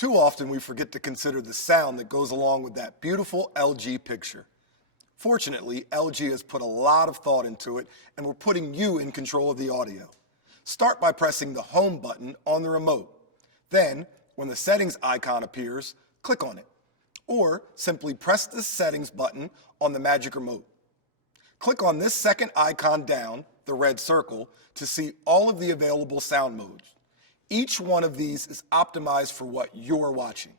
Too often we forget to consider the sound that goes along with that beautiful LG picture. Fortunately, LG has put a lot of thought into it, and we're putting you in control of the audio. Start by pressing the home button on the remote. Then, when the settings icon appears, click on it. Or simply press the settings button on the Magic Remote. Click on this second icon down, the red circle, to see all of the available sound modes. Each one of these is optimized for what you're watching.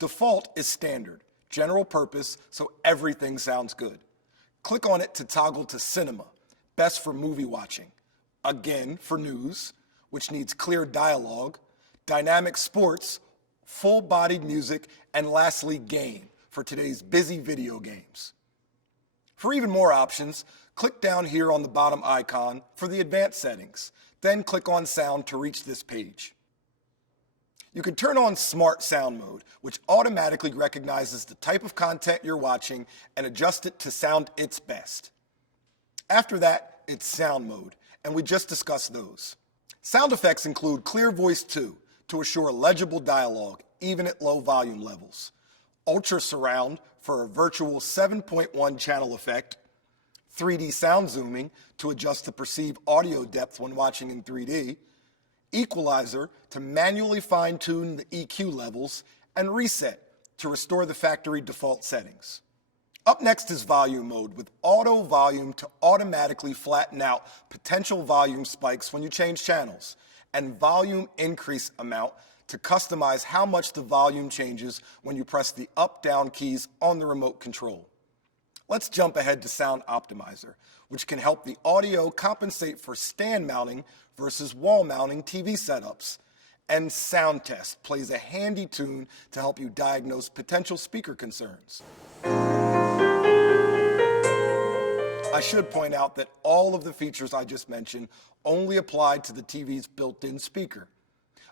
Default is standard, general purpose, so everything sounds good. Click on it to toggle to cinema, best for movie watching. Again, for news, which needs clear dialogue, dynamic sports, full-bodied music, and lastly, game, for today's busy video games. For even more options, click down here on the bottom icon for the advanced settings, then click on sound to reach this page. You can turn on Smart Sound Mode, which automatically recognizes the type of content you're watching and adjust it to sound its best. After that, it's Sound Mode, and we just discussed those. Sound effects include Clear Voice 2 to assure legible dialogue, even at low volume levels. Ultra Surround for a virtual 7.1 channel effect. 3D sound zooming to adjust the perceived audio depth when watching in 3D. Equalizer to manually fine-tune the EQ levels, and Reset to restore the factory default settings. Up next is Volume Mode with Auto Volume to automatically flatten out potential volume spikes when you change channels, and Volume Increase Amount to customize how much the volume changes when you press the up-down keys on the remote control. Let's jump ahead to Sound Optimizer, which can help the audio compensate for stand mounting versus wall mounting TV setups. And Sound Test plays a handy tune to help you diagnose potential speaker concerns. I should point out that all of the features I just mentioned only apply to the TV's built-in speaker.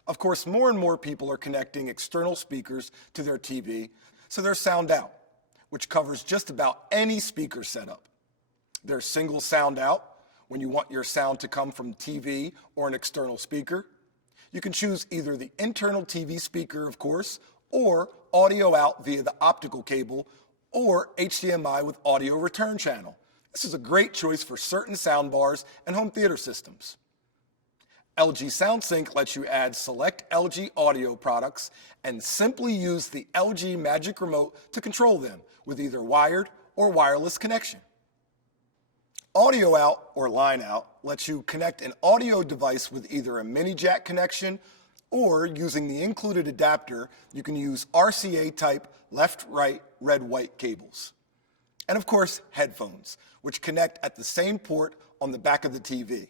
Of course, more and more people are connecting external speakers to their TV, so there's Sound Out, which covers just about any speaker setup. There's Single Sound Out, when you want your sound to come from TV or an external speaker. You can choose either the internal TV speaker, of course, or audio out via the optical cable, or HDMI with audio return channel. This is a great choice for certain soundbars and home theater systems. LG SoundSync lets you add select LG audio products and simply use the LG Magic Remote to control them with either wired or wireless connection. Audio Out or Line Out lets you connect an audio device with either a mini jack connection or using the included adapter, you can use RCA type left-right red-white cables. And of course, headphones, which connect at the same port on the back of the TV.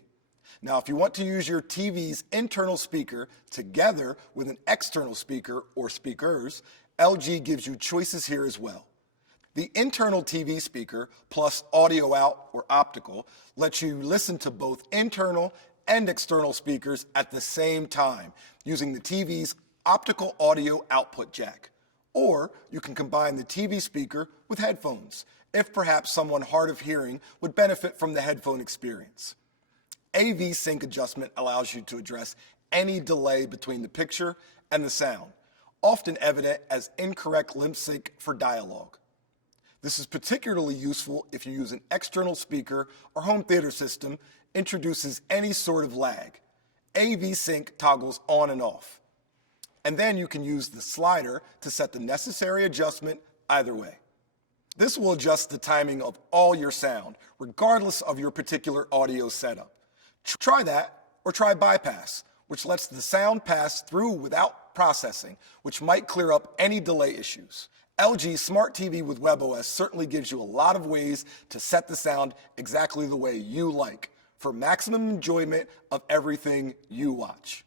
Now, if you want to use your TV's internal speaker together with an external speaker or speakers, LG gives you choices here as well. The internal TV speaker plus audio out or optical lets you listen to both internal and external speakers at the same time using the TV's optical audio output jack. Or you can combine the TV speaker with headphones if perhaps someone hard of hearing would benefit from the headphone experience. AV sync adjustment allows you to address any delay between the picture and the sound, often evident as incorrect lip sync for dialogue. This is particularly useful if you use an external speaker or home theater system introduces any sort of lag. AV sync toggles on and off. And then you can use the slider to set the necessary adjustment either way. This will adjust the timing of all your sound, regardless of your particular audio setup. Try that, or try bypass, which lets the sound pass through without processing, which might clear up any delay issues. LG Smart TV with WebOS certainly gives you a lot of ways to set the sound exactly the way you like for maximum enjoyment of everything you watch.